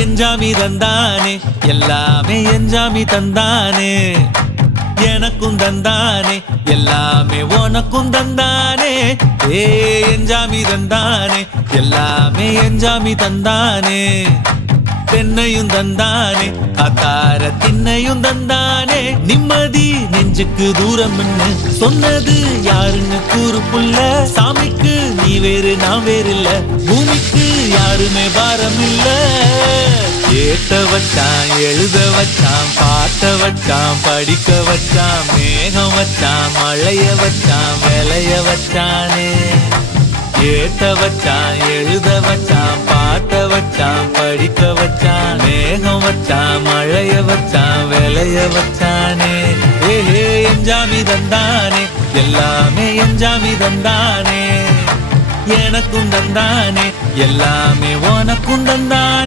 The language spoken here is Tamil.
எஞ்சாமி தந்தானே எல்லாமே எஞ்சாமி தந்தானே எனக்கும் தந்தானே எல்லாமே உனக்கும் தந்தானே ஏ எஞ்சாமி தந்தானே எல்லாமே எஞ்சாமி தந்தானே தென்னையும் தந்தானே அத்தார திண்ணையும் தந்தானே நிம்மதி நெஞ்சுக்கு தூரம் சொன்னது யாருன்னு கூறு புள்ள சாமிக்கு நீ வேறு நான் வேறு இல்ல பூமிக்கு யாருமே பாரம் இல்ல ஏத்த வச்சான் எழுத வச்சான் பாட்ட வச்சான் படிக்க வச்சான் மேகம் வச்சான் மழைய வச்சான் விளைய வச்சானே ஏத்த வச்சான் எழுத வச்சான் பாட்ட வச்சான் படிக்க வச்சான் மேகம் வச்சான் மழைய வச்சான் விளைய வச்சானே ஏஹே எஞ்சாமி தந்தானே எல்லாமே எஞ்சாமி தந்தானே எனக்கும் தந்தானே எல்லாமே உனக்கும் தந்தானே